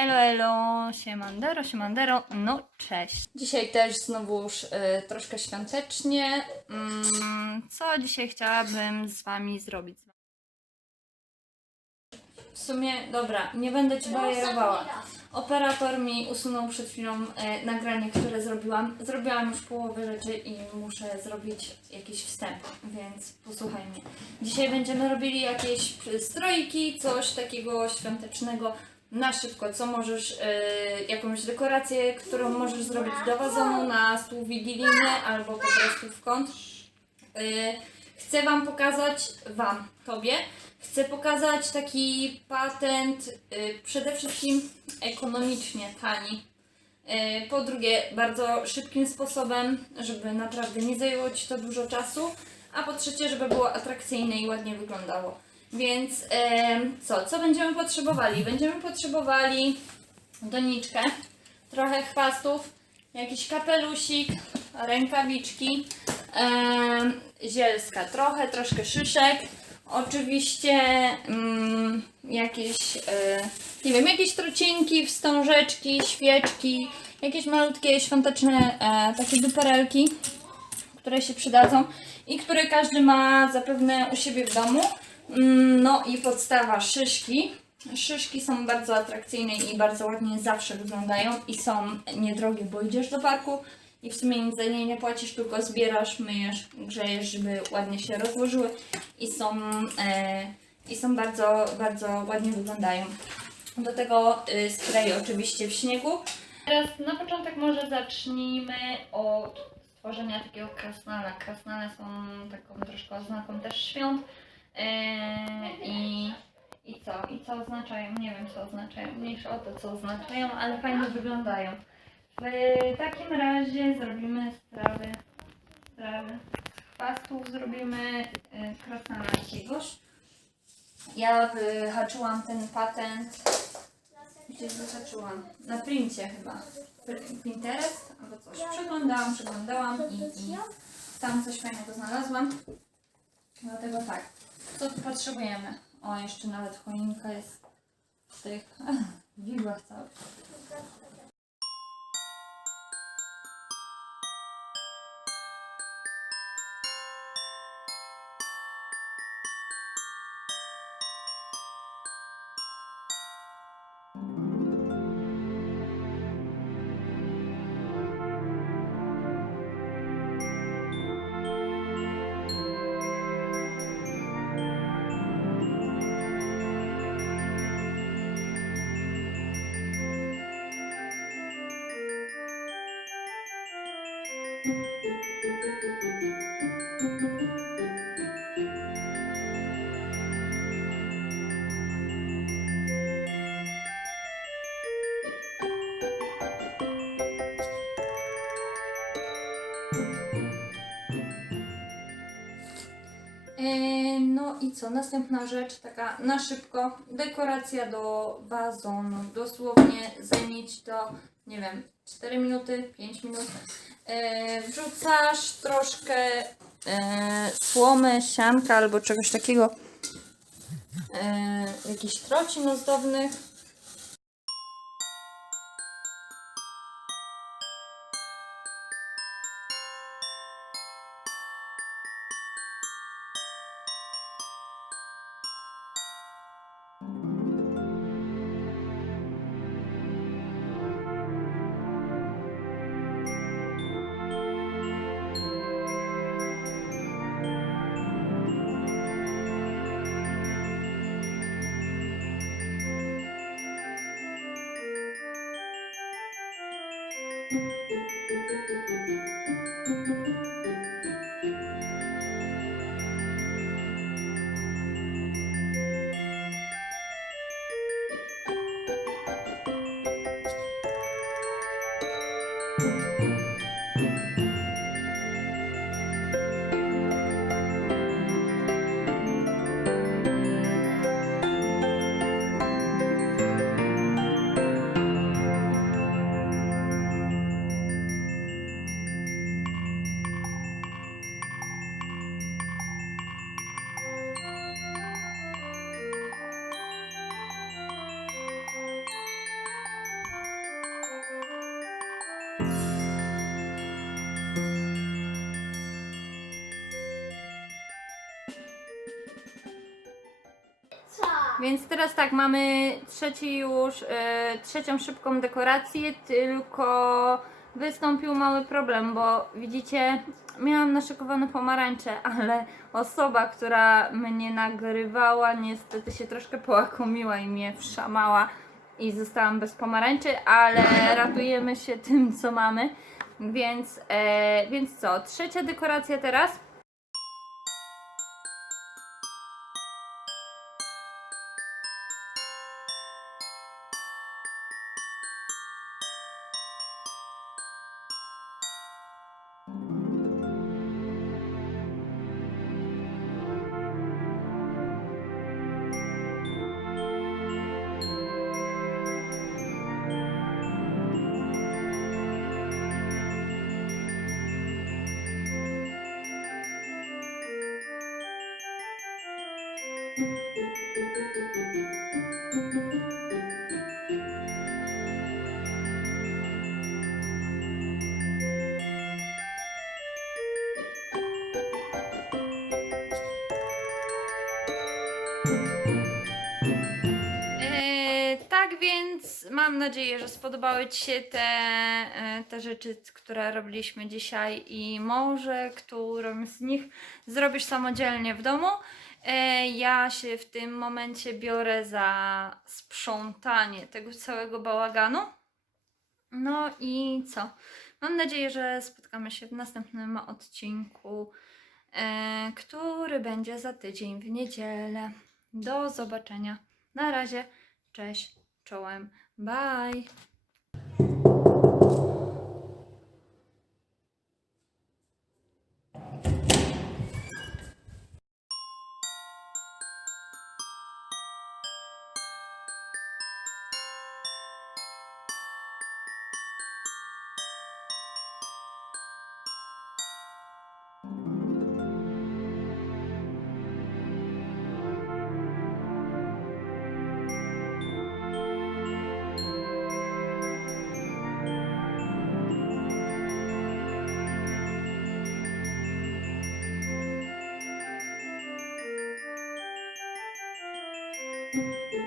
Elo, elo, siemandero, siemandero, no cześć. Dzisiaj też znowuż y, troszkę świątecznie. Mm, co dzisiaj chciałabym z Wami zrobić? W sumie, dobra, nie będę Ci bajerowała. Operator mi usunął przed chwilą e, nagranie, które zrobiłam. Zrobiłam już połowę rzeczy i muszę zrobić jakiś wstęp, więc posłuchaj mnie. Dzisiaj będziemy robili jakieś strojki, coś takiego świątecznego na szybko, co możesz, e, jakąś dekorację, którą możesz zrobić do wazonu, na stół wigilijny albo po prostu w kąt. E, Chcę Wam pokazać, Wam, Tobie, chcę pokazać taki patent y, przede wszystkim ekonomicznie tani. Po drugie, bardzo szybkim sposobem, żeby naprawdę nie zajęło Ci to dużo czasu. A po trzecie, żeby było atrakcyjne i ładnie wyglądało. Więc co, co będziemy potrzebowali? Będziemy potrzebowali doniczkę, trochę chwastów, jakiś kapelusik, rękawiczki, zielska trochę, troszkę szyszek, oczywiście mm, jakieś, e, nie wiem, jakieś trocinki, wstążeczki, świeczki, jakieś malutkie świąteczne e, takie duperelki, które się przydadzą i które każdy ma zapewne u siebie w domu. Mm, No i podstawa szyszki. Szyszki są bardzo atrakcyjne i bardzo ładnie zawsze wyglądają i są niedrogie, bo idziesz do parku i w sumie nic za nie nie płacisz, tylko zbierasz, myjesz, grzejesz, żeby ładnie się rozłożyły i są, e, i są bardzo, bardzo ładnie wyglądają. Do tego y, spray oczywiście w śniegu. Teraz na początek może zacznijmy od stworzenia takiego krasnala. Krasnale są taką troszkę oznaką też świąt. Yy, I, I co? I co oznaczają? Nie wiem co oznaczają. Mniejsza o to co oznaczają, ale fajnie wyglądają. W takim razie zrobimy strawy. Strawy. Z chwastów zrobimy yy, krasnala jakiegoś. Ja wyhaczyłam ten patent. Gdzieś wyhaczyłam? Na princie chyba. Pinterest albo coś. Przeglądałam, przeglądałam i, i tam coś fajnego znalazłam. Dlatego tak. Co tu potrzebujemy? O, jeszcze nawet choinka jest w tych widłach całych. No i co? Następna rzecz, taka na szybko, dekoracja do wazonu. Dosłownie zajmieć to, nie wiem, 4 minuty, 5 minut. Yy, Wrzucasz troszkę yy, słomy, sianka albo czegoś takiego, yy, jakichś trocin ozdobnych. Música Więc teraz tak, mamy trzeci już, e, trzecią szybką dekorację, tylko wystąpił mały problem, bo widzicie, miałam naszykowane pomarańcze, ale osoba, która mnie nagrywała, niestety się troszkę połakomiła i mnie wszamała i zostałam bez pomarańczy, ale ratujemy się tym, co mamy. Więc, e, więc co, trzecia dekoracja teraz. Tak więc mam nadzieję, że spodobały Ci się te, e, te rzeczy, które robiliśmy dzisiaj i może którą z nich zrobisz samodzielnie w domu. E, Ja się w tym momencie biorę za sprzątanie tego całego bałaganu. No i co? Mam nadzieję, że spotkamy się w następnym odcinku, e, który będzie za tydzień w niedzielę. Do zobaczenia. Na razie. Cześć, czołem, bye. Música